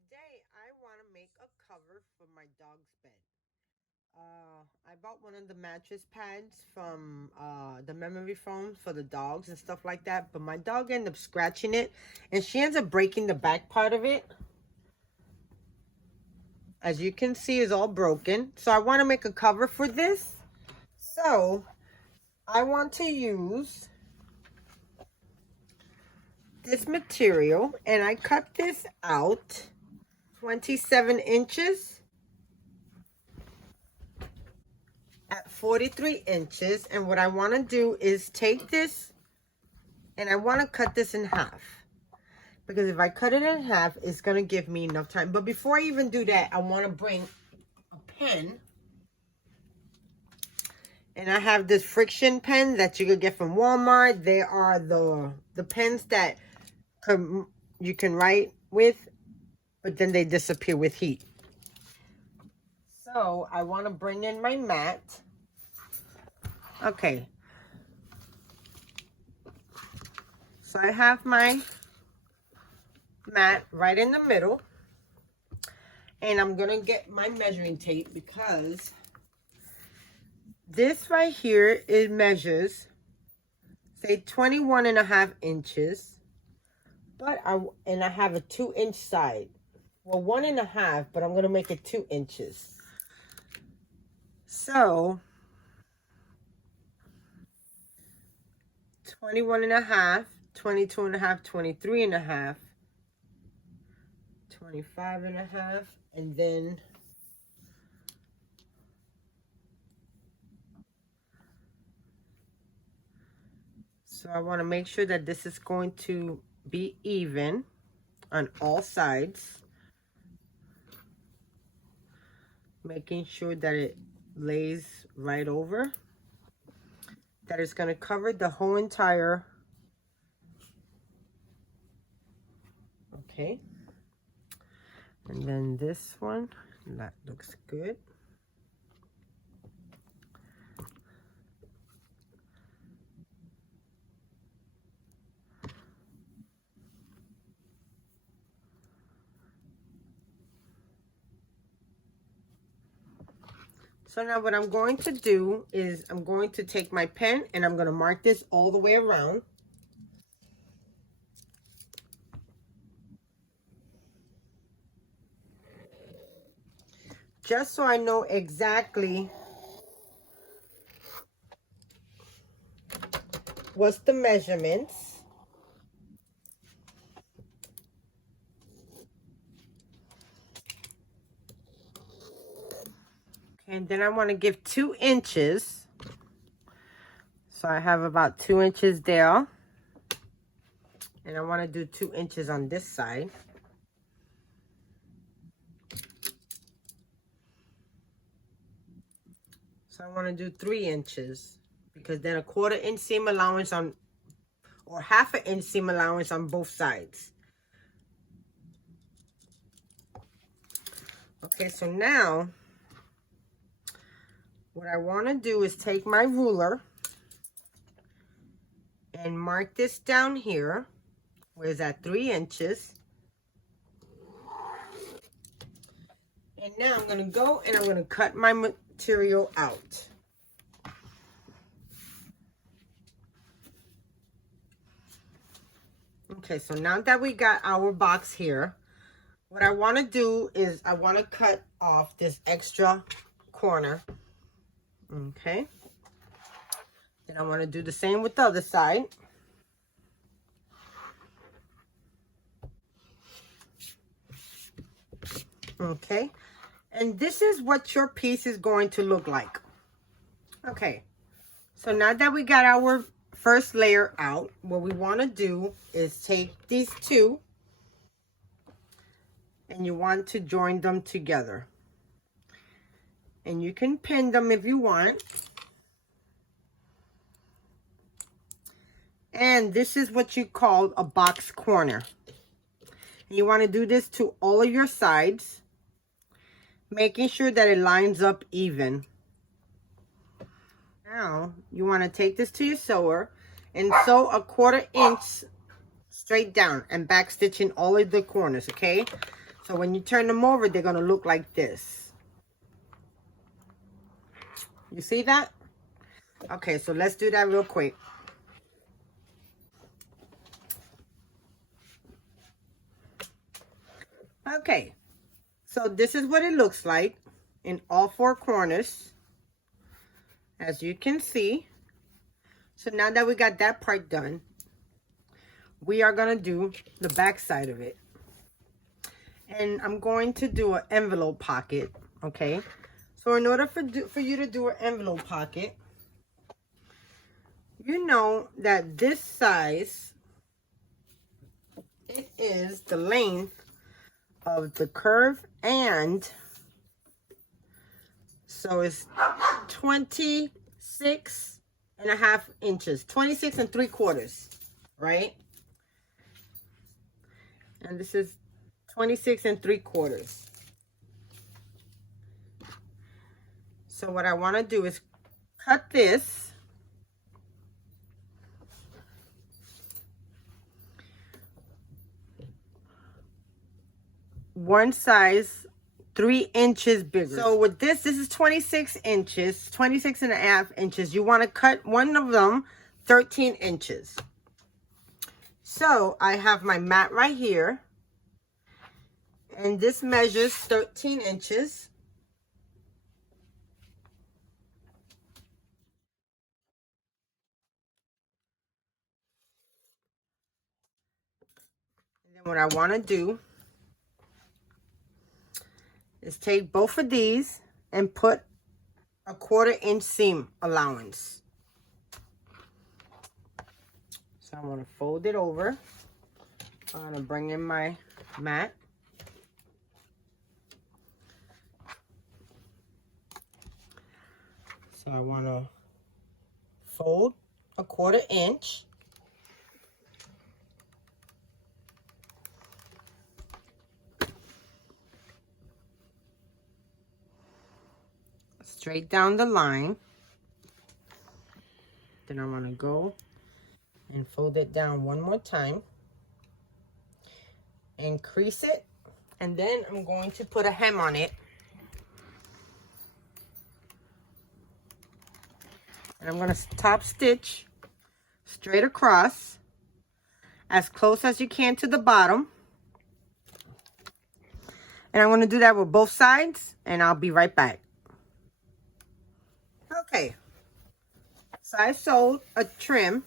Today I want to make a cover for my dog's bed. I bought one of the mattress pads from the memory foam for the dogs and stuff like that, but my dog ended up scratching it and she ends up breaking the back part of it. As you can see, is all broken. So I want to make a cover for this. So I want to use this material and I cut this out 27 inches at 43 inches. And what I want to do is take this and I want to cut this in half, because if I cut it in half, it's going to give me enough time. But before I even do that, I want to bring a pen. And I have this friction pen that you could get from Walmart. They are the pens that you can write with, but then they disappear with heat. So I want to bring in my mat. Okay. So I have my mat right in the middle. And I'm going to get my measuring tape, because this right here, it measures, say, 21.5 inches. But I have a 2-inch side. Well, 1.5, but I'm going to make it 2 inches. So 21.5, 22.5, 23.5, 25.5, and then so I want to make sure that this is going to be even on all sides, making sure that it lays right over, that it's going to cover the whole entire. Okay, and then this one, that looks good. So now what I'm going to do is I'm going to take my pen and I'm going to mark this all the way around. Just so I know exactly what's the measurements. And then I want to give 2 inches. So I have about 2 inches there. And I want to do 2 inches on this side. So I want to do 3 inches. Because then a 1/4 inch seam allowance on, or 1/2 inch seam allowance on both sides. Okay, so now what I want to do is take my ruler and mark this down here, where it's at 3 inches. And now I'm going to go and I'm going to cut my material out. Okay, so now that we got our box here, what I want to do is I want to cut off this extra corner. Okay. Then I want to do the same with the other side. Okay. And this is what your piece is going to look like. Okay. So now that we got our first layer out, what we want to do is take these two and you want to join them together. And you can pin them if you want. And this is what you call a box corner. And you want to do this to all of your sides, making sure that it lines up even. Now, you want to take this to your sewer and sew a 1/4 inch straight down and back stitching all of the corners, okay? So So when you turn them over, they're going to look like this. You see that? Okay, so let's do that real quick. Okay, so this is what it looks like in all four corners, as you can see. So now that we got that part done, we are going to do the back side of it. And I'm going to do an envelope pocket, okay? So in order for you to do an envelope pocket, you know that this size, it is the length of the curve, and so it's 26.5 inches, 26 3/4, right? And this is 26 3/4. So what I want to do is cut this one size 3 inches bigger. So with this is 26 inches, 26.5 inches. You want to cut one of them 13 inches. So I have my mat right here, and this measures 13 inches. And then what I want to do is take both of these and put a 1/4 inch seam allowance. So I'm going to fold it over. I'm going to bring in my mat. So I want to fold a 1/4 inch. Straight down the line. Then I'm going to go and fold it down one more time. Increase it. And then I'm going to put a hem on it. And I'm going to top stitch straight across as close as you can to the bottom. And I'm going to do that with both sides, and I'll be right back. Okay, so I sewed a trim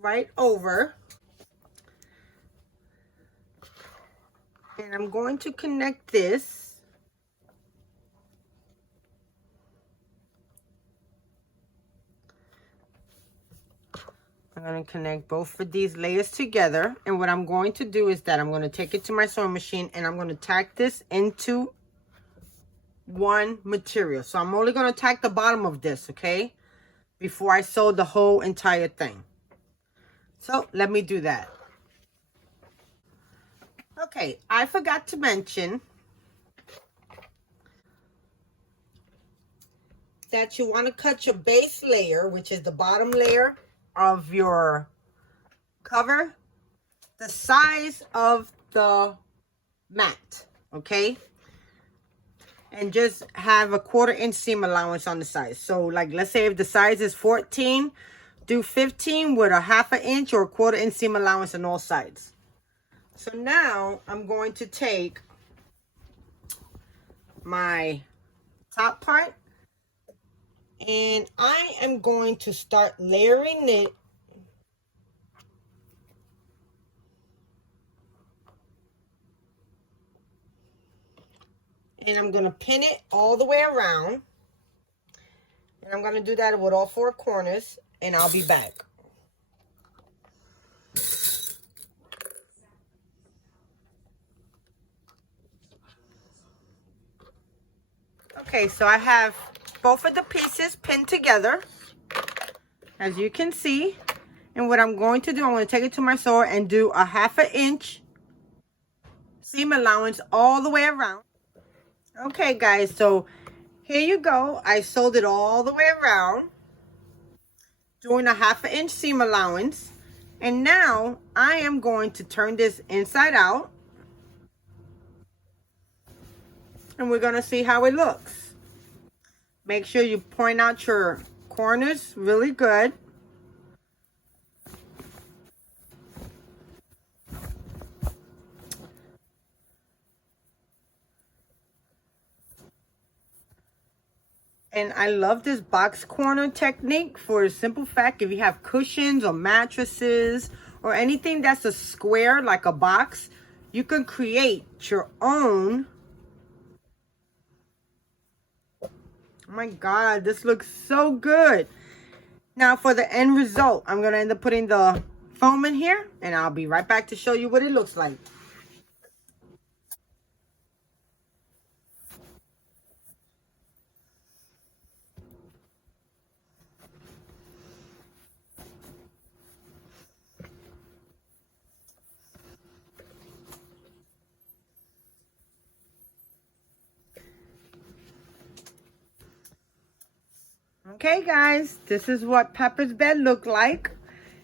right over, and I'm going to connect this I'm going to connect both of these layers together, and what I'm going to do is that I'm going to take it to my sewing machine and I'm going to tack this into one material. So I'm only going to tack the bottom of this, okay, before I sew the whole entire thing. So let me do that. Okay, I forgot to mention that you want to cut your base layer, which is the bottom layer of your cover, the size of the mat, okay? And just have a 1/4 inch seam allowance on the size. So like, let's say if the size is 14, do 15 with a 1/2 inch or a 1/4 inch seam allowance on all sides. So now I'm going to take my top part, and I am going to start layering it and I'm going to pin it all the way around. And I'm going to do that with all four corners, and I'll be back. Okay, so I have both of the pieces pinned together, as you can see. And what I'm going to do, I'm going to take it to my sewer and do a 1/2 inch seam allowance all the way around. Okay, guys, so here you go. I sewed it all the way around, doing a 1/2 inch seam allowance. And now I am going to turn this inside out. And we're going to see how it looks. Make sure you point out your corners really good. And I love this box corner technique for a simple fact. If you have cushions or mattresses or anything that's a square like a box, you can create your own. Oh my God, this looks so good. Now for the end result, I'm going to end up putting the foam in here, and I'll be right back to show you what it looks like. Okay guys, this is what Pepper's bed looked like.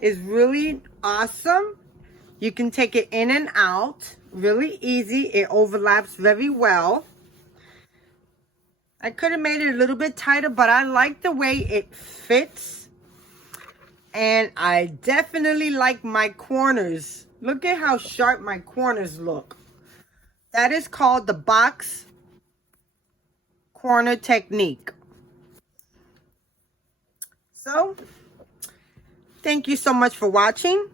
It's really awesome. You can take it in and out really easy. It overlaps very well. I could have made it a little bit tighter, but I like the way it fits. And I definitely like my corners. Look at how sharp my corners look. That is called the box corner technique. So, thank you so much for watching.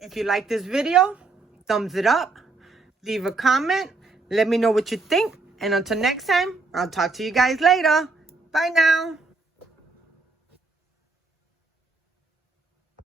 If you like this video, thumbs it up, leave a comment, let me know what you think. And until next time, I'll talk to you guys later. Bye now.